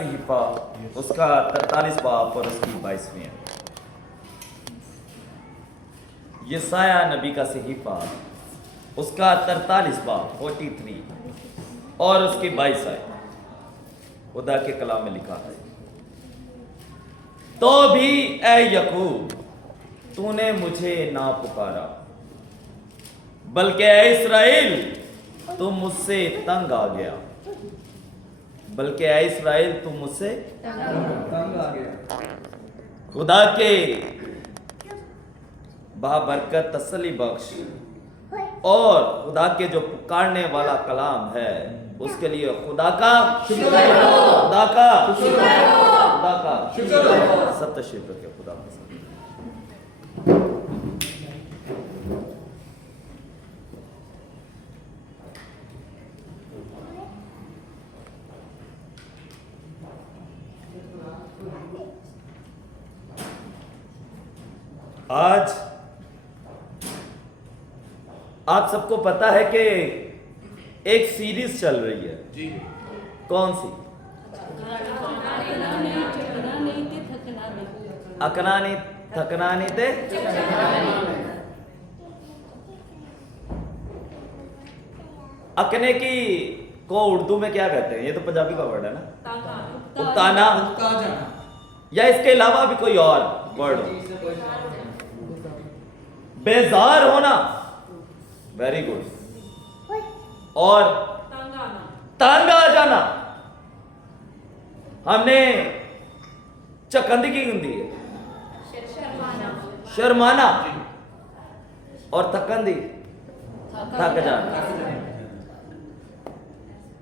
सहीफा उसका 43 बाब और उसकी 22वीं है। यसाया नबी का सहीफा उसका 43 बाब 43 और उसकी 22 है। खुदा के कलाम में लिखा है, तो भी ए यकूब तूने मुझे ना पुकारा, बल्कि ए इस्राएल तू मुझसे तंग आ गया, बल्कि ऐ इस्राएल तू मुझसे तंग आ गया। खुदा के बाबरकत तसल्ली बख्श और खुदा के जो पुकारने वाला कलाम है उसके लिए खुदा का शुक्र करो, खुदा का शुक्र करो, खुदा का शुक्र करो। सब तशरीफ रखिए खुदा का। आज आप सबको पता है कि एक सीरीज चल रही है जी। कौन सी? अकना नहीं थकना नहीं थे। अकने की को उर्दू में क्या कहते हैं? ये तो पंजाबी का वर्ड है ना, उकताना, या इसके अलावा भी कोई और वर्ड? बेजार होना, वेरी गुड, और तंग आ जाना। हमने चकंदगी हिंदी है, शर्माना, और थकंदी थक जाना।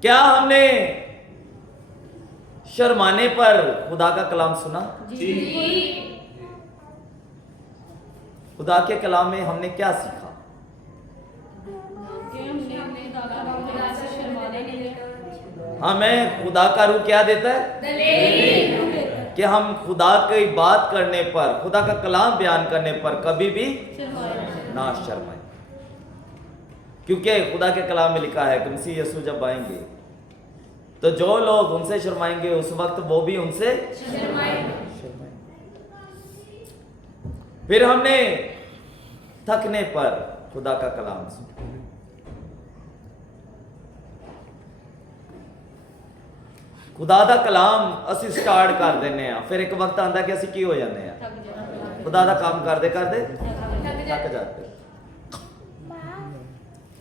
क्या हमने शर्माने पर खुदा का कलाम सुना? जी। खुदा के कलाम में हमने क्या सीखा? हमें खुदा का रूह क्या देता है? कि हम खुदा की बात करने पर, खुदा का कलाम बयान करने पर कभी भी ना शर्माएं, क्योंकि खुदा के कलाम में लिखा है कि मसीह यीशु जब आएंगे तो जो लोग उनसे शर्माएंगे उस वक्त वो भी उनसे शर्माएंगे। फिर हमने थकने पर खुदा का कलाम सुना। खुदा दा कलाम असी स्टार्ट कर देने हैं, फिर एक वक्त आंदा कि असी की हो जाने हैं, खुदा दा काम करते करते थक जाते।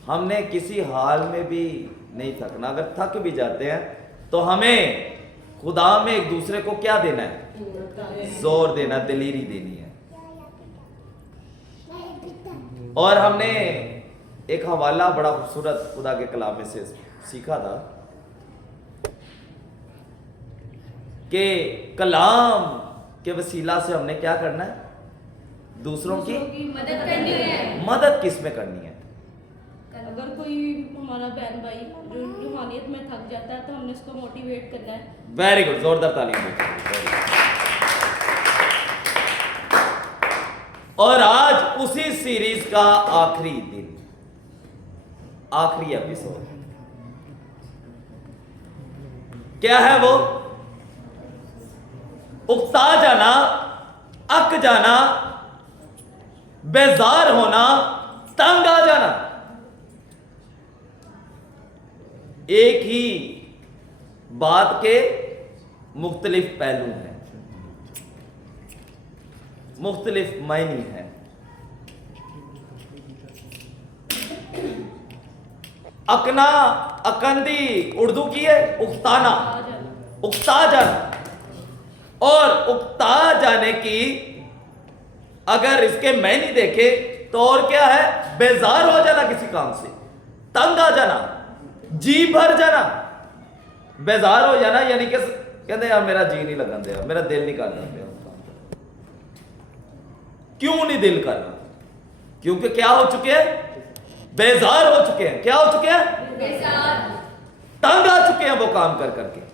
हमने किसी हाल में भी नहीं थकना। अगर थक भी जाते हैं तो हमें खुदा में एक दूसरे को क्या देना है? जोर देना, दिलीरी देनी है। और हमने एक हवाला बड़ा खूबसूरत खुदा के कलाम में से सीखा था कि कलाम के वसीला से हमने क्या करना है? दूसरों की मदद करनी है। मदद किस में करनी है? अगर कोई हमारा बहन भाई जो रूहानियत में थक जाता है तो हमने उसको मोटिवेट करना है। वेरी गुड, जोरदार तालियां दीजिए। और आज उसी सीरीज का आखिरी दिन, आखिरी एपिसोड क्या है? वो उकता जाना, अक जाना, बेजार होना, तंग आ जाना। एक ही बात के मुख्तलिफ पहलू हैं, मुख्तलिफ मायने हैं। अकना, अकंदी उर्दू की है, उकताना, उकता जाना। और उकता जाने की अगर इसके मायने देखे तो और क्या है? बेजार हो जाना किसी काम से, तंग आ जाना, जी भर जाना। बेजार हो जाना यानी कि कहते यार मेरा जी नहीं लगन दिया, मेरा दिल नहीं कर रहा। क्यों नहीं दिल कर रहा? क्योंकि क्या हो चुके हैं? बेजार हो चुके हैं। क्या हो चुके हैं? बेजार, तंग आ चुके हैं वो काम कर करके।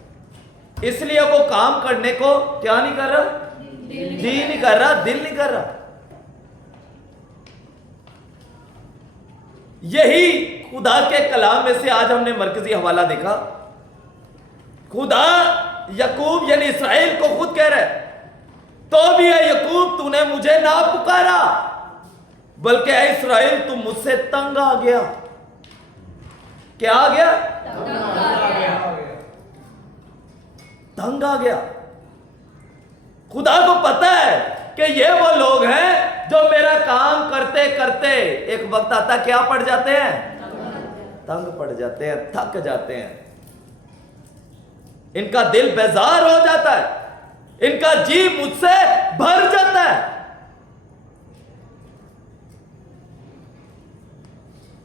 इसलिए वो काम करने को क्या नहीं कर रहा? जी नहीं कर रहा, दिल नहीं कर रहा। यही खुदा के कलाम में से आज हमने मरकजी हवाला देखा। खुदा यकूब यानी इसराइल को खुद कह रहा है, तो भी है यकूब तूने मुझे ना पुकारा, बल्कि ऐ इसराइल तू मुझसे तंग आ गया। क्या आ गया? तंग आ गया। खुदा को पता है कि ये वो लोग हैं जो मेरा काम करते करते एक वक्त आता क्या पड़ जाते हैं? तंग पड़ जाते हैं, थक जाते हैं, इनका दिल बेजार हो जाता है, इनका जी मुझसे भर जाता है।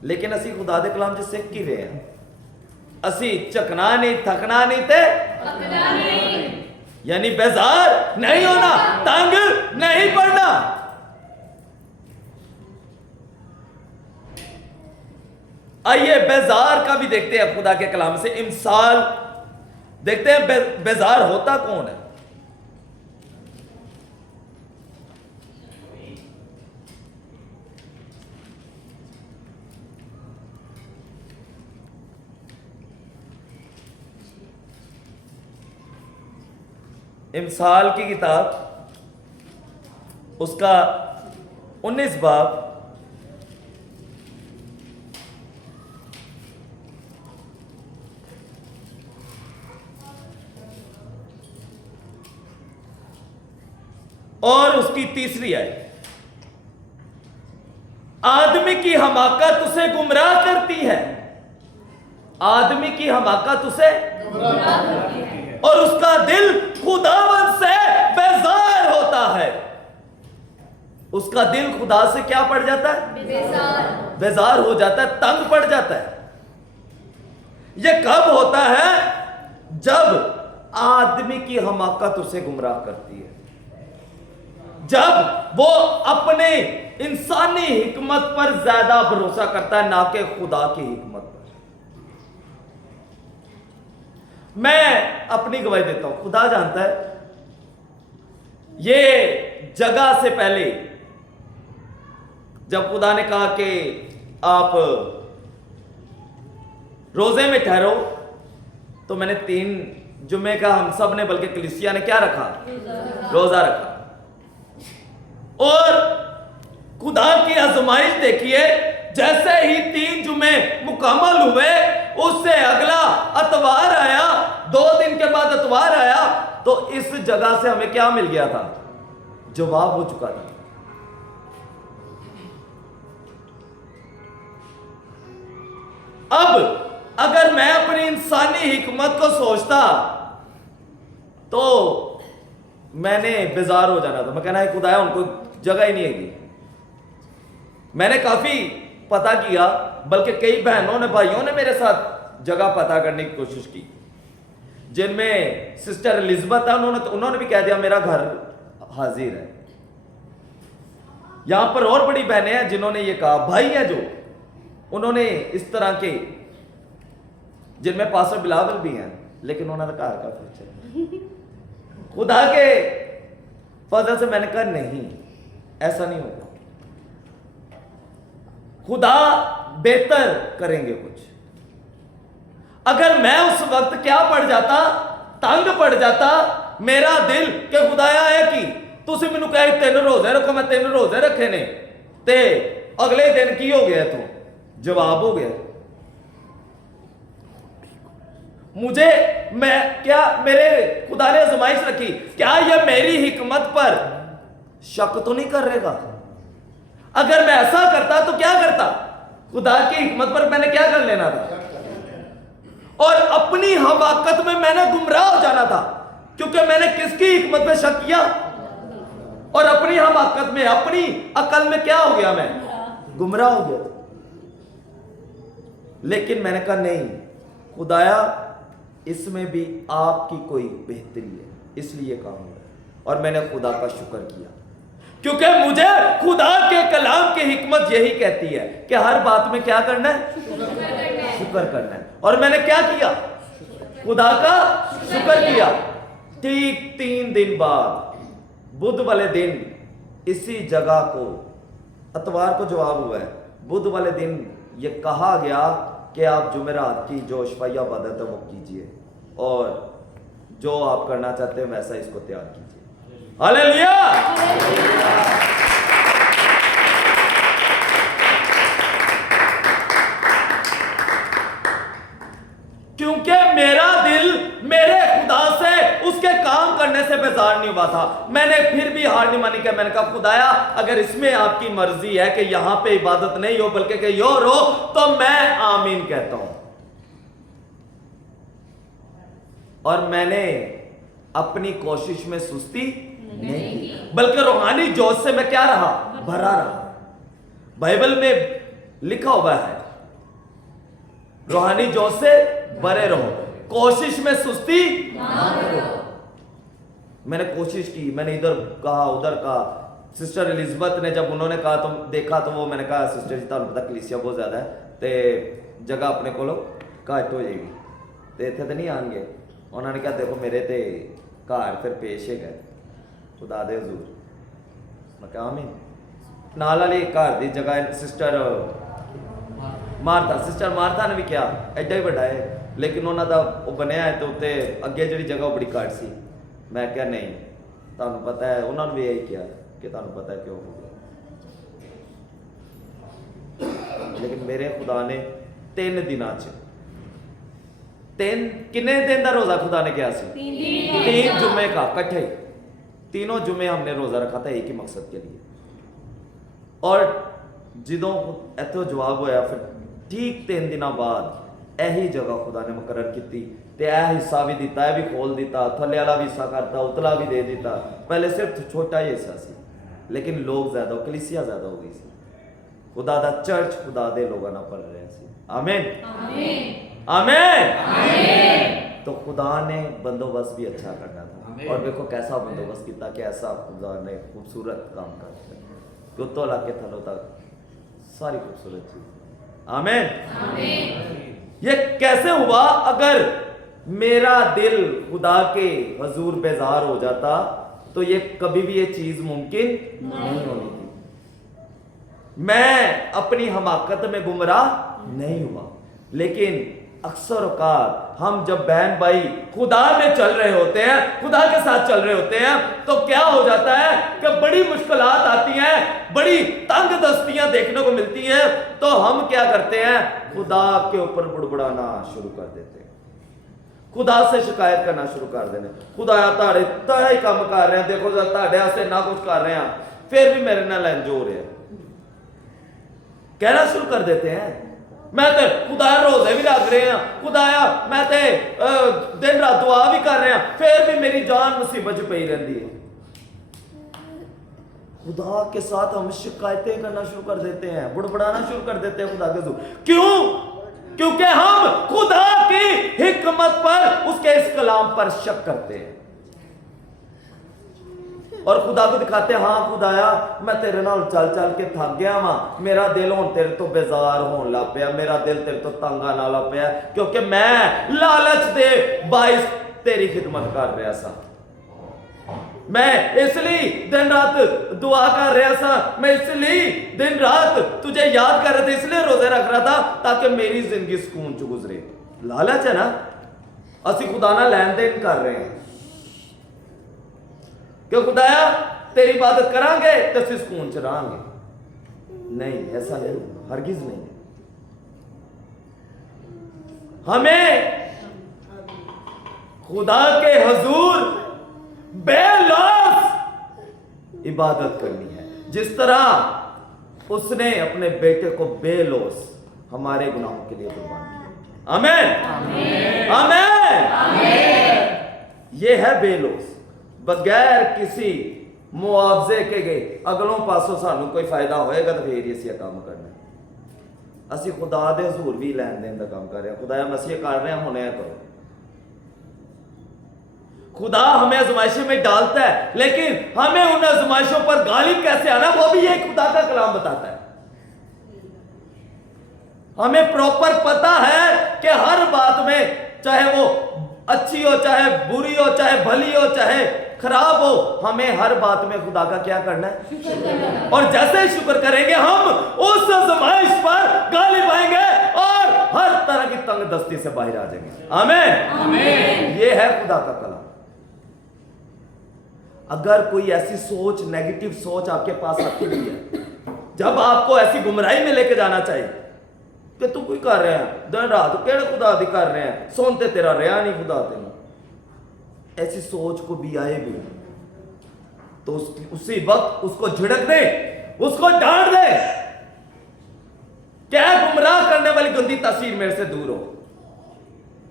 लेकिन असी खुदा दे कलाम च सिख की रहे हैं, असी झकना नहीं, थकना नहीं ते यानी बेजार नहीं होना, तंग नहीं पड़ना। आइए बेजार का भी देखते हैं खुदा के कलाम से इमसाल देखते हैं। बेजार होता कौन है? इमसाल की किताब उसका 19 बाब और उसकी तीसरी आयत, आदमी की हमाकत उसे गुमराह करती है, आदमी की हमाकत उसे गुमराह करती है और उसका दिल खुदावंद से बेजार होता है। उसका दिल खुदा से क्या पड़ जाता है? बेजार हो जाता है, तंग पड़ जाता है। यह कब होता है? जब आदमी की हमाकत उसे गुमराह करती है, जब वो अपने इंसानी हिकमत पर ज्यादा भरोसा करता है ना कि खुदा की हिकमत पर। मैं अपनी गवाही देता हूं, खुदा जानता है, ये जगह से पहले जब खुदा ने कहा कि आप रोजे में ठहरो, तो मैंने 3 जुम्मे का हम सब ने बल्कि कलीसिया ने क्या रखा? रोजा रखा। और खुदा की आजमाइश देखिए, जैसे ही 3 जुमे मुकम्मल हुए, उससे अगला अतवार आया, 2 दिन के बाद अतवार आया, तो इस जगह से हमें क्या मिल गया था? जवाब हो चुका था। अब अगर मैं अपनी इंसानी हिकमत को सोचता तो मैंने बेजार हो जाना था। मैं कहना है खुदाया उनको जगह ही नहीं है। मैंने काफी पता किया, बल्कि कई बहनों ने भाइयों ने मेरे साथ जगह पता करने की कोशिश की, जिनमें सिस्टर एलिजाबेथ है, उन्होंने भी कह दिया मेरा घर हाजिर है। यहां पर और बड़ी बहनें हैं जिन्होंने ये कहा, भाई है जो उन्होंने इस तरह के, जिनमें पास्टर बिलावल भी हैं, लेकिन उन्होंने कहा का फ्यूचर खुदा के फजल से मैंने कहा नहीं, ऐसा नहीं होगा, खुदा बेहतर करेंगे कुछ। अगर मैं उस वक्त क्या पड़ जाता? तंग पड़ जाता, मेरा दिल के खुदाया है कि तुसी मैनू कहे 3 रोजे रखो, मैं 3 रोजे रखे ने, ते अगले दिन की हो गया? तो जवाब हो गया। मुझे मैं क्या, मेरे खुदा ने आजमाइश रखी, क्या यह मेरी हिकमत पर शक तो नहीं करेगा? अगर मैं ऐसा करता तो क्या करता? खुदा की हिकमत पर मैंने क्या कर लेना था? और अपनी हमाकत में मैंने गुमराह हो जाना था, क्योंकि मैंने किसकी हिकमत में शक किया? और अपनी हमाकत में, अपनी अकल में क्या हो गया? मैं गुमराह हो गया। लेकिन मैंने कहा नहीं खुदाया, इसमें भी आपकी कोई बेहतरी है, इसलिए काम हुआ। और मैंने खुदा का शुक्र किया, क्योंकि मुझे खुदा के कलाम की हिकमत यही कहती है कि हर बात में क्या करना है? शुक्र करना है। और मैंने क्या किया? खुदा का शुक्र किया। ठीक 3 दिन बाद बुध वाले दिन इसी जगह को, अतवार को जवाब हुआ है, बुध वाले दिन यह कहा गया कि आप जुमेरात की जो शफाया इबादत है वो कीजिए। और जो आप करना चाहते हैं वैसा इसको तैयार कीजिए। हालेलुया। क्योंकि मेरा दिल मेरे खुदा से उसके काम करने से बेजार नहीं हुआ था। मैंने फिर भी हार नहीं मानी कि मैंने कहा खुदाया अगर इसमें आपकी मर्जी है कि यहां पे इबादत नहीं हो बल्कि कहीं और हो तो मैं आमीन कहता हूं। और मैंने अपनी कोशिश में सुस्ती नहीं की, बल्कि रूहानी जोश से मैं क्या रहा, भरा रहा। बाइबल में लिखा हुआ है रूहानी जोश से भरे रहो, कोशिश में सुस्ती ना करो। मैंने कोशिश की, मैंने इधर कहा उधर कहा। सिस्टर एलिजाबेथ ने जब उन्होंने कहा तो देखा तो वो मैंने कहा सिस्टर जी तुहानू पता कलीसिया बहुत ज्यादा है ते जगह अपने को घट हो जाएगी ते इत्थे ते नहीं आएंगे। उन्होंने कहा देखो मेरे ते घर फिर पेश है गए खुदा दे हुजूर। मैं कहा आमीन। नाल वाली घर की जगह सिस्टर सिस्टर मार्था ने भी किया एडा ही बड़ा है लेकिन उन्होंने वो बनया है तो उत्ते अगे जी जगह वो बड़ी घट सी। मैं क्या नहीं तुहानू पता है, उन्होंने भी यही किया कि तुहानू पता है क्यों हो गया। लेकिन मेरे खुदा ने 3 दिनों किन्ने दिन का रोजा खुदा ने किया सी? 3 जुम्मे का कट्ठे। तीनों जुम्मे हमने रोजा रखा था एक ही मकसद के लिए। और जो इतो जवाब होया फिर ठीक 3 दिनों बाद यही जगह खुदा ने मुकर्रर की ते यह हिस्सा भी दिता, यह भी खोल दिता, थले वाला भी हिस्सा करता, उतला भी दे दिता। पहले सिर्फ छोटा ही हिस्सा सी लेकिन लोग ज्यादा, कलीसिया ज्यादा हो गई सी। खुदा दा चर्च खुदा दे लोगों ना पढ़ रहे सी। आमीन आमीन आमीन। तो खुदा ने बंदोबस्त भी अच्छा करना था और देखो कैसा बंदोबस्त किया कि ऐसा खुदा ने खूबसूरत काम कर दिया तो लाके थलों तक सारी खूबसूरत चीज। आमीन। ये कैसे हुआ? अगर मेरा दिल खुदा के हजूर बेजार हो जाता तो ये कभी भी ये चीज मुमकिन नहीं होनी थी। मैं अपनी हमाकत में गुमराह नहीं हुआ। लेकिन अक्सर औकात हम जब बहन भाई खुदा में चल रहे होते हैं, खुदा के साथ चल रहे होते हैं तो क्या हो जाता है कि बड़ी मुश्किलात आती हैं, बड़ी तंग दस्तियां देखने को मिलती हैं। तो हम क्या करते हैं? खुदा के ऊपर बुड़बुड़ाना शुरू कर देते हैं, खुदा से शिकायत करना शुरू कर देने। खुदा ताड़े ताड़ा ही काम कर रहे हैं, देखो ताड़े से ना कुछ कर रहे हैं फिर भी मेरे नाल इंज हो रहा है, कहना शुरू कर देते हैं। मैं तो खुदाया रोजे भी रख रहे हैं, खुदाया मैं तो दिन रात दुआ भी कर रहे हैं फिर भी मेरी जान मुसीबत च पई रहती है। खुदा के साथ हम शिकायतें करना शुरू कर देते हैं, बुड़बुड़ाना शुरू कर देते हैं खुदा के साथ। क्यों? क्योंकि हम खुदा की हिकमत पर, उसके इस कलाम पर शक करते हैं और खुदा को दिखाते हैं हाँ खुदाया मैं तेरे नाल चल चल के थक गया वा, मेरा दिल हुण तेरे तो बेजार होने लग पिया, मेरा दिल तेरे तो तंग आने लग पिया क्योंकि मैं लालच दे बाइस तेरी खिदमत कर रहा सा। मैं इसलिए दिन रात दुआ कर रहा था, मैं इसलिए दिन रात तुझे याद कर रहा था, इसलिए रोजे रख रहा था ताकि मेरी जिंदगी सुकून च गुजरे। लालच है ना, असि खुदा ना लेन देन कर रहे हैं कि खुदाया तेरी इबादत करांगे तो असि सुकून च रहांगे। नहीं, ऐसा नहीं, हरगिज नहीं। हमें खुदा के हजूर बेलौस इबादत करनी है, जिस तरह उसने अपने बेटे को बेलौस हमारे गुनाहों के लिए कुर्बान किया। आमीन आमीन आमीन। ये है बेलौस, बगैर किसी मुआवजे के गए अगलों पासों सानू कोई फायदा होएगा तो फिर ही काम करना। असी खुदा दे हजूर भी लैन देन का काम कर रहे हैं, खुदाया मसीह कर रहे हैं होने करो। खुदा हमें आजमाइशों में डालता है लेकिन हमें उन आजमाइशों पर गालिब कैसे आना वो भी ये खुदा का कलाम बताता है। हमें प्रॉपर पता है कि हर बात में, चाहे वो अच्छी हो, चाहे बुरी हो, चाहे भली हो, चाहे खराब हो, हमें हर बात में खुदा का क्या करना है? और जैसे ही शुक्र करेंगे हम उस आजमाइश पर गालिब आएंगे और हर तरह की तंग दस्ती से बाहर आ जाएंगे। आमीन आमीन। ये है खुदा का कलाम। अगर कोई ऐसी सोच, नेगेटिव सोच आपके पास आती भी है, जब आपको ऐसी गुमराही में लेके जाना चाहिए कि तू कोई कर रहे हैं दिन रात केड़े खुदा दी कर रहे हैं, सोनते तेरा रहा नहीं खुदा तेन, ऐसी सोच को भी आए भी तो उसी वक्त उसको झिड़क दे, उसको डांट दे, क्या गुमराह करने वाली गंदी तस्वीर मेरे से दूर हो,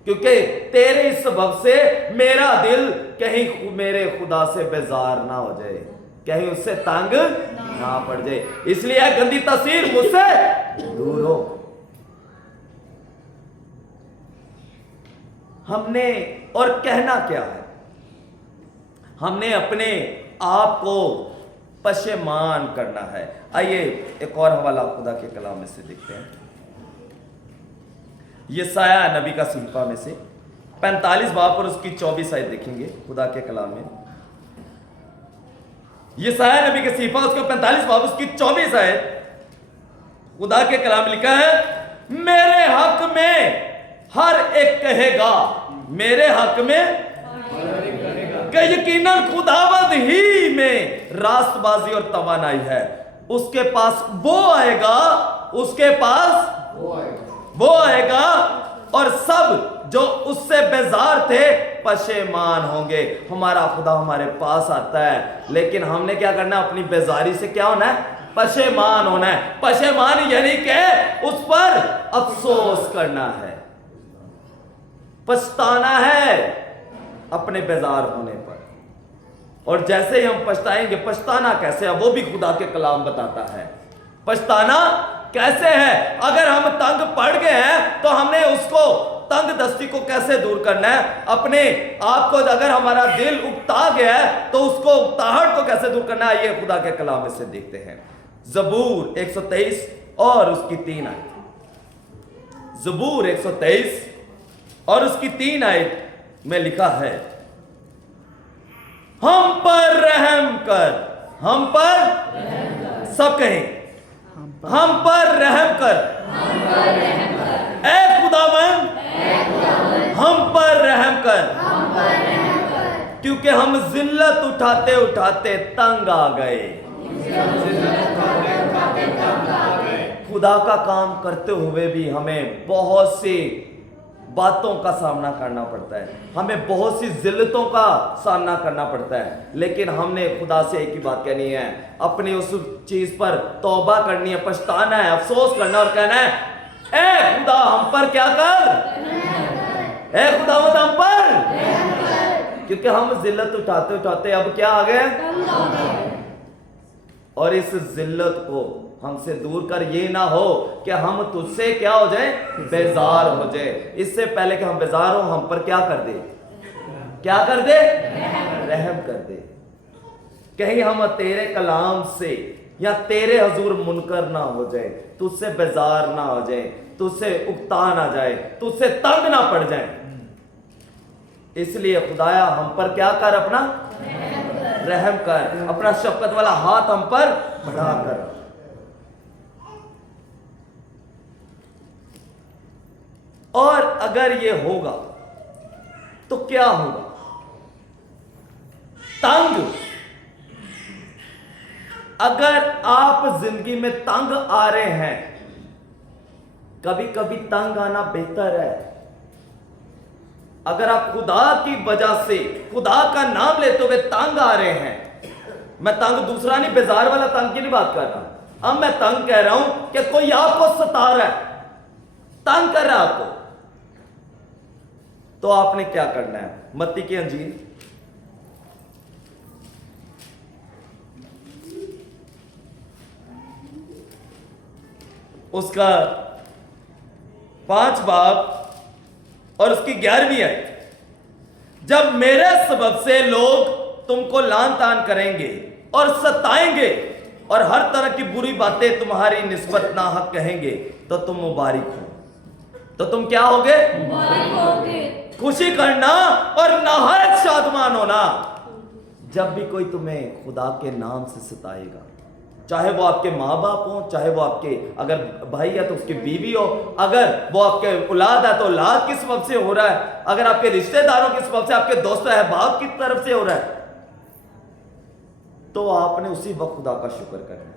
क्योंकि तेरे इस सबब से मेरा दिल कहीं मेरे खुदा से बेजार ना हो जाए, कहीं उससे तंग ना पड़ जाए, इसलिए गंदी तस्वीर मुझसे दूर हो। हमने और कहना क्या है, हमने अपने आप को पशेमान करना है। आइए एक और हवाला खुदा के कलाम में से देखते हैं, यशायाह नबी का सहीफा में से 45 बाब और उसकी 24 आयत देखेंगे खुदा के कलाम में। यशायाह नबी का सहीफा उसके 45 बाब उसकी 24 आयत, खुदा के कलाम में लिखा है, मेरे हक में हर एक कहेगा, मेरे हक में कि यकीनन खुदावंद ही में रास्तबाजी और तवानाई है, उसके पास वो आएगा, उसके पास वो आएगा और सब जो उससे बेजार थे पशेमान होंगे। हमारा खुदा हमारे पास आता है, लेकिन हमने क्या करना, अपनी बेजारी से क्या होना है, पशेमान होना है। पशेमान यानी कि उस पर अफसोस करना है, पछताना है अपने बेजार होने पर। और जैसे ही हम पछताएंगे, पछताना कैसे है वो भी खुदा के कलाम बताता है। पछताना कैसे है, अगर हम तंग पड़ गए हैं तो हमने उसको तंग दस्ती को कैसे दूर करना है, अपने आप को अगर हमारा दिल उकता गया है तो उसको उकताहट को कैसे दूर करना है, ये खुदा के कलाम में से देखते हैं। ज़बूर 123 और उसकी 3 आयत, ज़बूर 123 और उसकी 3 आयत में लिखा है, हम पर रहम कर, हम पर सब कहें, हम पर रहम कर, ऐ खुदावंद हम पर रहम कर, क्योंकि हम जिल्लत उठाते उठाते तंग आ गए। खुदा का काम करते हुए भी हमें बहुत सी बातों का सामना करना पड़ता है, हमें बहुत सी जिल्लतों का सामना करना पड़ता है, लेकिन हमने खुदा से एक ही बात कहनी है, अपनी उस चीज पर तौबा करनी है, पछताना है, अफसोस करना और कहना है, ए खुदा हम पर क्या कर, ए खुदावंद हम पर, क्योंकि हम जिल्लत उठाते उठाते अब क्या आ गए, और इस जिल्लत को हमसे दूर कर, ये ना हो कि हम तुझसे क्या हो जाए, बेजार हो जाए। इससे पहले कि हम बेजार हो, हम पर क्या कर दे, क्या कर दे, रहम कर दे। कहीं हम तेरे कलाम से या तेरे हजूर मुनकर ना हो जाए, तुझसे बेजार ना हो जाए, तुझसे उकता ना जाए, तुझसे तंग ना पड़ जाए। इसलिए खुदाया हम पर क्या कर, अपना रहम कर, अपना शफकत वाला हाथ हम पर बढ़ा कर। और अगर ये होगा तो क्या होगा, तंग, अगर आप जिंदगी में तंग आ रहे हैं, कभी कभी तंग आना बेहतर है। अगर आप खुदा की वजह से, खुदा का नाम लेते हुए तंग आ रहे हैं, मैं तंग दूसरा नहीं, बेजार वाला तंग की नहीं बात कर रहा, अब मैं तंग कह रहा हूं कि कोई आपको सता रहा है, तंग कर रहा है आपको, तो आपने क्या करना है। मत्ती की अंजील उसका 5 बाब और उसकी 11वीं आयत, जब मेरे सबब से लोग तुमको लान तान करेंगे और सताएंगे और हर तरह की बुरी बातें तुम्हारी निस्बत नाहक कहेंगे, तो तुम मुबारक हो। तो तुम क्या होगे, खुशी करना और नहायत शादमान होना जब भी कोई तुम्हें खुदा के नाम से सताएगा, चाहे वो आपके माँ बाप हो, चाहे वो आपके, अगर भाई है तो उसकी बीवी हो, अगर वो आपके औलाद है तो औलाद किस सबब से हो रहा है, अगर आपके रिश्तेदारों के सबब से, आपके दोस्तों अहबाब की तरफ से हो रहा है, तो आपने उसी वक्त खुदा का शुक्र करना है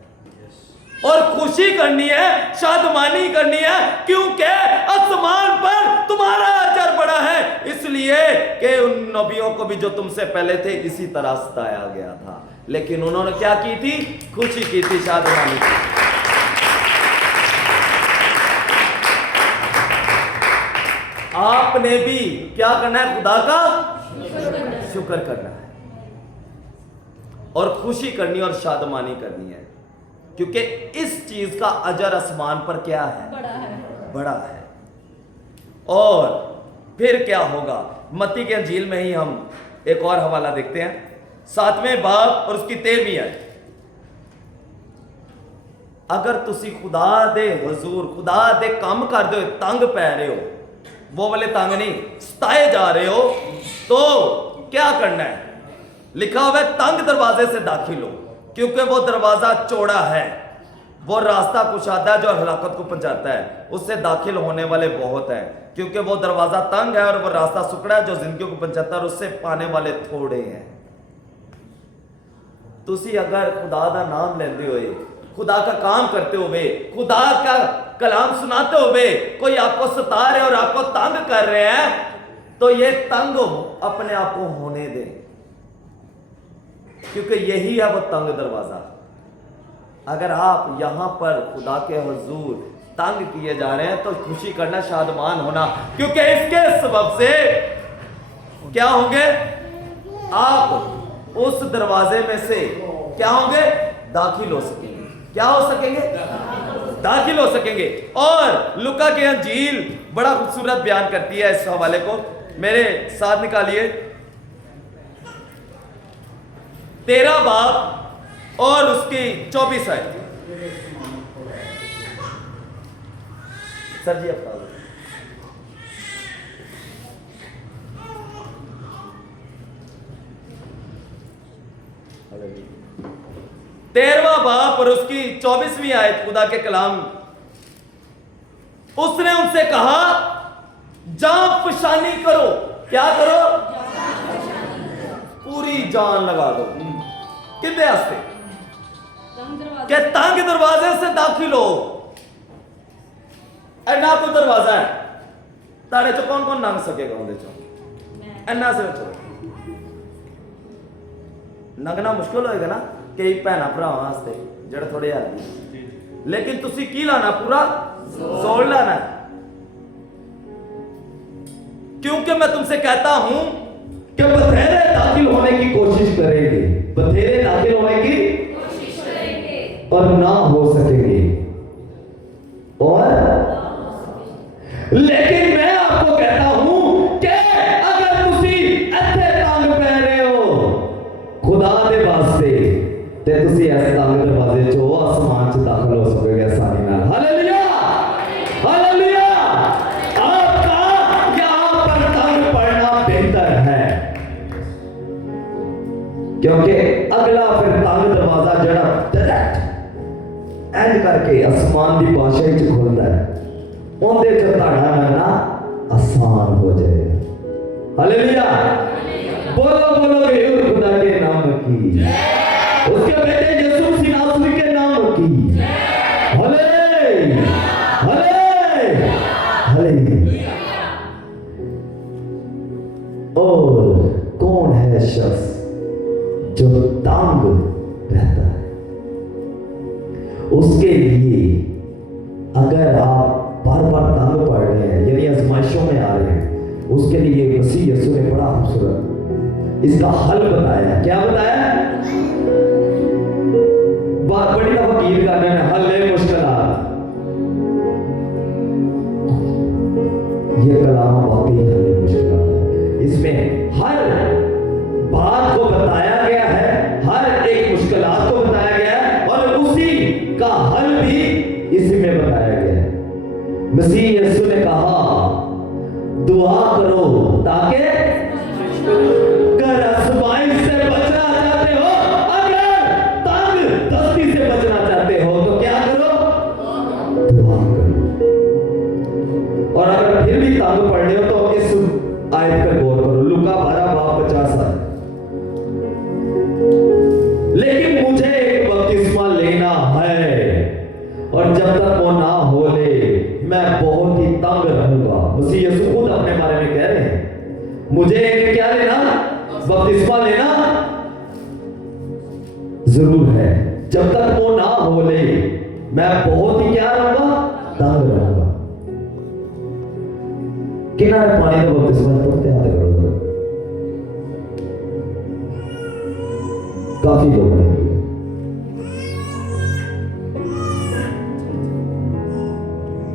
और खुशी करनी है, शादमानी करनी है, क्योंकि आसमान पर तुम्हारा अजर बड़ा है, इसलिए कि उन नबियों को भी जो तुमसे पहले थे इसी तरह सताया गया था, लेकिन उन्होंने क्या की थी? खुशी की थी, शादमानी की। आपने भी क्या करना है? खुदा का शुक्र करना है और खुशी करनी और शादमानी करनी है, क्योंकि इस चीज का अजर आसमान पर क्या है? बड़ा है। और फिर क्या होगा? मत्ती के अंजील में ही हम एक और हवाला देखते हैं, 7वें बाब और उसकी 13वीं आयत। अगर तुसी खुदा दे हुजूर, खुदा दे काम कर दे तंग पै रहे हो, वो वाले तंग नहीं, सताए जा रहे हो, तो क्या करना है? लिखा हुआ है तंग दरवाजे से दाखिल हो, क्योंकि वो दरवाजा चौड़ा है, वो रास्ता कुशादा है जो हलाकत को पहुंचाता है, उससे दाखिल होने वाले बहुत हैं, क्योंकि वो दरवाजा तंग है और वो रास्ता सुकड़ा है जो जिंदगी को पहुंचाता है और उससे पाने वाले थोड़े हैं। तुसी अगर खुदा का नाम लेते हुए, खुदा का काम करते हुए, खुदा का कलाम सुनाते हुए कोई आपको सता रहे और आपको तंग कर रहे हैं, तो ये तंग अपने आप को होने दें, क्योंकि यही है वो तंग दरवाजा। अगर आप यहां पर खुदा के हुजूर तंग किए जा रहे हैं तो खुशी करना, शादमान होना, क्योंकि इसके सबब से क्या होंगे? आप उस दरवाजे में से क्या होंगे? दाखिल हो सकेंगे। क्या हो सकेंगे? दाखिल हो सकेंगे। और लुका की अंजील बड़ा खूबसूरत बयान करती है इस हवाले को, मेरे साथ निकालिए, 13 बाब और उसकी 24 आयत। सर जी अब 13वां बाब और उसकी 24वीं आयत, खुदा के कलाम, उसने उनसे कहा जान फशानी करो। क्या करो? पूरी जान लगा दो। कितने हस्ते? के तंग दरवाजे से दाखिल हो। ऐना को दरवाजा है, ताड़े चो कौन कौन लंघ सकेगा? उनके चो ऐना से लंघना मुश्किल होएगा ना, कई भैन भरा वास्ते जड़े थोड़े आदमी, लेकिन तुसी की लाना? पूरा जोर लाना है, क्योंकि मैं तुमसे कहता हूं कि बथेरे दाखिल होने की कोशिश करेंगे, बथेरे दाखिल होने की कोशिश करेंगे और ना हो सकेंगे, और लेकिन मैं आपको कहता हूं कि अगर तुसी इत्थे तंग पै रहे हो खुदा दे वास्ते, ते तुसी इस तंग दरवाजे चो आसमान च दाखिल हो सकोगे आसानी नाल। Hallelujah, hallelujah. आपका यहां पर तंग पड़ना बेहतर है, क्योंकि अगला फिर तंग दरवाजा जड़ा डायरेक्ट एंड करके आसमान की भाषा च खुलता है, उनके च ताड़ा लगना आसान हो जाए। हालेलुया, बोलो बोलो गे खुदा के नाम की, उसके बेटे यीशु मसीह नासरी के नाम की। हाले हाले हालेलुया। और कौन है शख्स जो तंग रहता है? उसके लिए अगर आप बार बार तंग पड़ रहे हैं, यानी आजमाइशों में आ रहे हैं, उसके लिए मसीह यीशु ने बड़ा खूबसूरत इसका हल बताया। क्या बताया? बात बड़ी दफा गीत गाने में हल है मुश्किलात, ये कलाम वाकई हल है मुश्किलात है। इसमें हर बात को बताया गया है, हर एक मुश्किलात को बताया गया है, और उसी का हल भी इसी में बताया गया है। मसीह यीशु ने कहा दुआ करो ताकि अगर आजमाइश से बचना चाहते हो, अगर तंग दस्ती से बचना चाहते हो तो क्या करो? दुआ करो। और अगर फिर भी तंग पड़ने हो तो इस आयत पर गौर करो, लुका 12 बाब 50। लेकिन बपतिस्मा लेना जरूर है। जब तक वो ना हो ले, मैं बहुत ही क्या रहूंगा, तंग रहूंगा। किनारे पानी का बपतिस्मा पढ़ते आते करो जरा। काफी लोग हैं।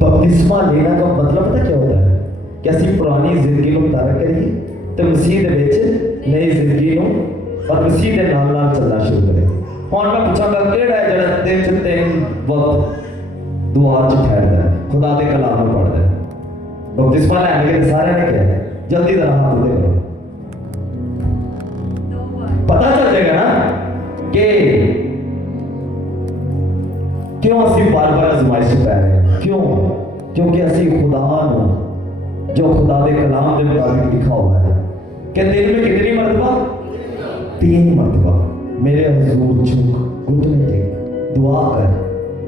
बपतिस्मा लेना का मतलब पता क्या होता है? कि ਅਸੀਂ ਪੁਰਾਣੀ ਜ਼ਿੰਦਗੀ ਨੂੰ ਤਾਰਾ ਕਰੀਏ ਤੇ ਮਸੀਹ ਦੇ ਵਿੱਚ ਨਈ ਜ਼ਿੰਦਗੀ ਨੂੰ ਔਰ ਮਸੀਹ ਦੇ ਨਾਲ ਨਾਲ ਚੱਲਣਾ ਸ਼ੁਰੂ ਕਰੀਏ। ਹੁਣ ਮੈਂ ਪੁੱਛਾਂਗਾ ਕਿਹੜਾ ਹੈ ਜਿਹੜਾ ਦਿਨ ਚ 3 ਵਕਤ ਦੁਆ ਚ ਠਹਿਰਦਾ ਹੈ, ਖੁਦਾ ਦੇ ਕਲਾਮ ਨੂੰ ਪੜ੍ਹਦਾ ਹੈ? ਬਪਤਿਸਮਾ ਲੈਣ ਕੇ ਸਾਰਿਆਂ ਨੇ ਕਿਹਾ ਜਲਦੀ ਦਾ ਹੱਥ ਉੱਤੇ ਕਰੋ। पता चल जाएगा ना कि क्यों ਅਸੀਂ बार-बार आजमाइश पै रहे हैं। क्यों? क्योंकि ਅਸੀਂ खुदा ਨੂੰ जो खुदा के कलाम के मुताबिक लिखा हुआ है कि दिन में कितनी मरतबा? 3 मरतबा मेरे हुजूर झुक घुटने टेक दुआ कर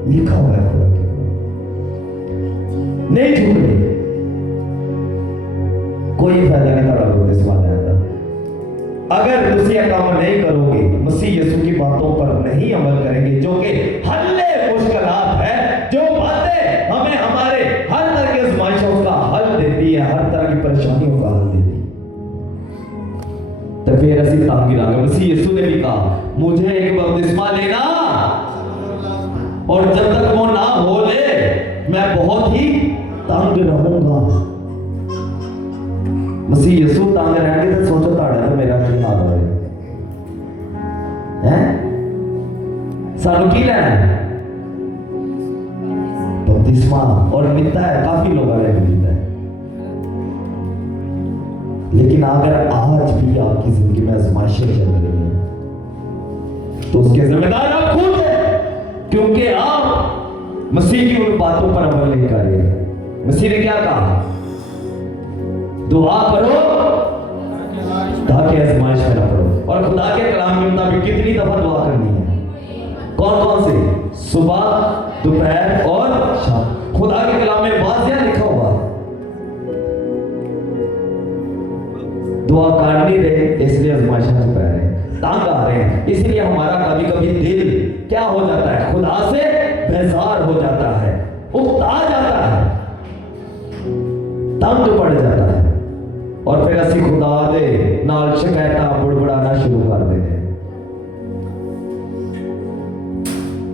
लिखा हुआ है खुदा के। नहीं झुकने कोई फायदा नहीं तारा बपतिस्मा लेने का। अगर तुम यह काम नहीं करोगे, मसीह यीशु की बातों पर नहीं अमल करेंगे जो कि हल्ले मुश्किलात है, जो बातें हमें हमारे हर तरह की आजमाइशों का हल देती है, हर तरह की परेशानियों का हल देती है, तो फिर असि तांग गिरांगे। मसीह यीशु ने भी कहा मुझे एक बपतिस्मा लेना और जब तक वो ना हो ले मैं बहुत ही तंग रहूंगा। मसीह यीशु तंग रहेंगे तो सोचो ताड़ा तो मेरा की हाल होएगा हैं? सानू की लेना है? बपतिस्मा। और मिलता है काफी लोगों ने मिलता है, लेकिन अगर आज भी आपकी जिंदगी में आजमाइशें चल रही हैं तो उसके जिम्मेदार आप खुद हैं, क्योंकि आप मसीह की उन बातों पर अमल नहीं कर रहे। मसीह ने क्या कहा? दुआ करो ताकि आजमाइश में ना पड़ो। और खुदा के कलाम के मुताबिक कितनी दफा दुआ करनी है? कौन कौन से? सुबह, दोपहर और शाम। खुदा के कलाम में वाज़िया लिखा हुआ है। दुआ कर नहीं रहे इसलिए आजमाइशें में पड़ रहे हैं, तंग आ रहे हैं, इसलिए हमारा कभी कभी दिल क्या हो जाता है? खुदा से बेजार हो जाता है, उकता जाता है, तंग पड़ जाता है, और फिर असी खुदा दे नाल शिकायतां बुड़बुड़ाना शुरू कर देते हैं।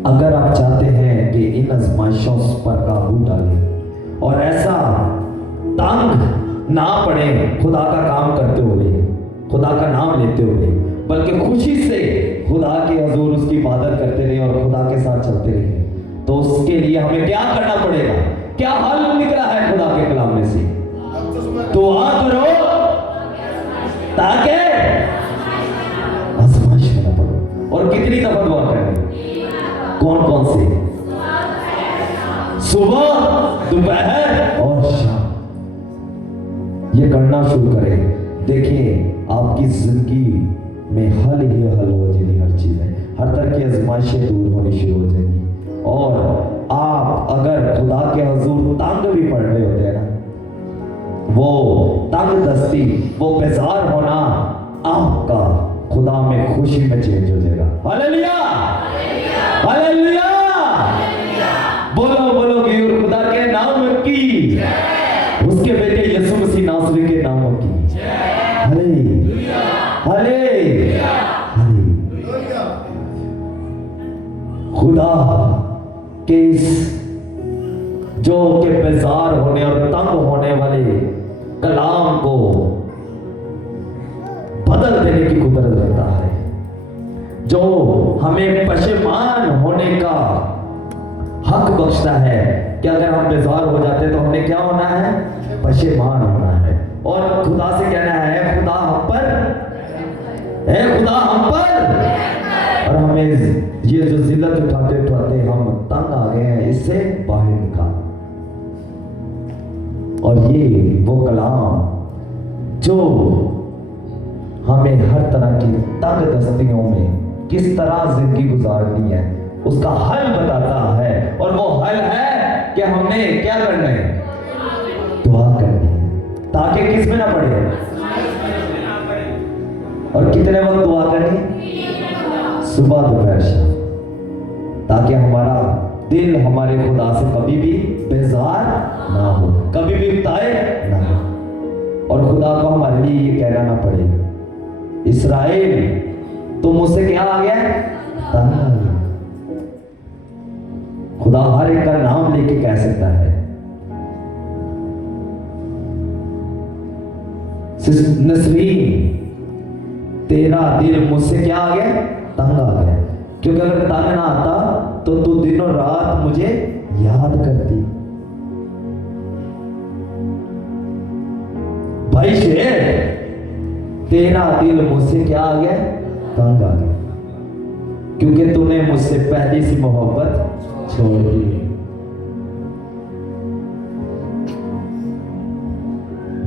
अगर आप चाहते हैं कि इन आजमाइशों पर काबू डालें और ऐसा तंग ना पड़े खुदा का काम करते हुए, खुदा का नाम लेते हुए, बल्कि खुशी से खुदा के हजूर उसकी इबादत करते रहे और खुदा के साथ चलते रहे, तो उसके लिए हमें क्या करना पड़ेगा? क्या हल निकला है खुदा के कलाम में से? दुआ करो ताकि आजमाइश में ना पड़ो। और कितनी दफा दुआ करनी? कौन कौन से? सुबह, दोपहर और शाम। ये करना शुरू करें, देखिए आपकी जिंदगी में हल ही हल हो जाएगी। हर चीज है, हर तरह की आजमाइशें दूर होनी शुरू हो जाएंगी। और आप अगर खुदा के हजूर तंग भी पड़ रहे होते हैं ना, वो तंग दस्ती, वो बेजार होना आपका खुदा में खुशी में चेंज हो जाएगा। हालेलुया, हालेलुया, बोलो बोलो कि खुदा के नाम की, उसके बेटे यीशु मसीह नासरी के नाम की। Hallelujah, hallelujah, hallelujah. खुदा के इस जो के बेजार होने और तंग होने वाले कलाम को बदल देने की कुदरत रखता है, जो हमें पशेमान होने का हक बख्शता है कि अगर हम बेजार हो जाते तो हमने क्या होना है? पशेमान होना है। और खुदा से कहना है खुदा हम पर है, खुदा हम पर, और हमें ये जो जिल्लत उठाते उठाते हम तंग आ गए हैं, इससे बाहर निकाल। और ये वो कलाम जो हमें हर तरह की तंग दस्तियों में किस तरह जिंदगी गुजारनी है उसका हल बताता है। और वो हल है कि हमने क्या करना है? दुआ करनी है, ताकि किस में ना पड़े? और कितने वक्त दुआ करनी? सुबह दोपहर शाम, ताकि हमारा दिल हमारे खुदा से कभी भी बेजार ना हो, कभी भी उताए ना हो, और खुदा को हमारे लिए ये कहना ना पड़े, इस्राएल तो मुझसे क्या आ गया? तंग आ गया। खुदा हर एक का नाम लेके कह सकता है, नसरीन तेरा दिल मुझसे क्या आ गया? तंग आ गया। क्योंकि अगर तंग ना आता तो तू दिन और रात मुझे याद करती। भाई शेर, तेरा दिल मुझसे क्या आ गया? तंग आ गया, क्योंकि तूने मुझसे पहली सी मोहब्बत छोड़ दी।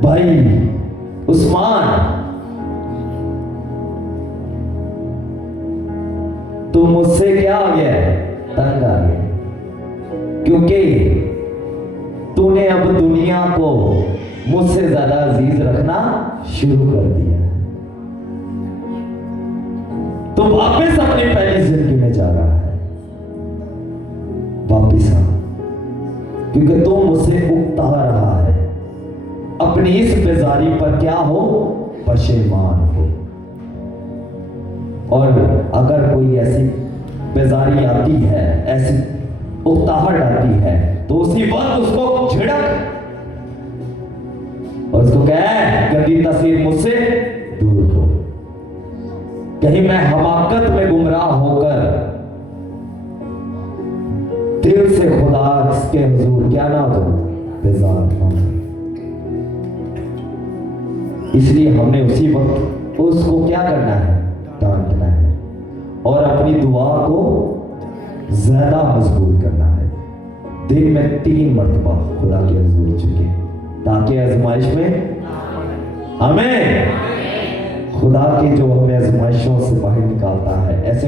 भाई उस्मान, तू मुझसे क्या आ गया? तंग आ गया, क्योंकि तूने अब दुनिया को मुझसे ज्यादा अजीज रखना शुरू कर दिया। तो वापस अपनी पहली जिंदगी में जा रहा है, वापस आ, क्योंकि तू मुझसे उकता रहा है। अपनी इस बेजारी पर क्या हो? पशेमान हो। और अगर कोई ऐसी बेजारी आती है, ऐसी उकताहट आती है, तो उसी वक्त उसको झिड़क और उसको कह, गंदी तस्वीर मुझसे दूर हो। कहीं मैं हमाकत में गुमराह होकर दिल से खुदा के हुजूर क्या ना हो, बेजार ना हो। इसलिए हमने उसी वक्त उसको क्या करना है? डांटना है, और अपनी दुआ को ज्यादा मजबूत करना है। दिन में 3 मरतबा खुदा के हुजूर झुके, ताकि आजमाइश में हमें खुदा के जो हमें आजमाइशों से बाहर निकालता है, ऐसे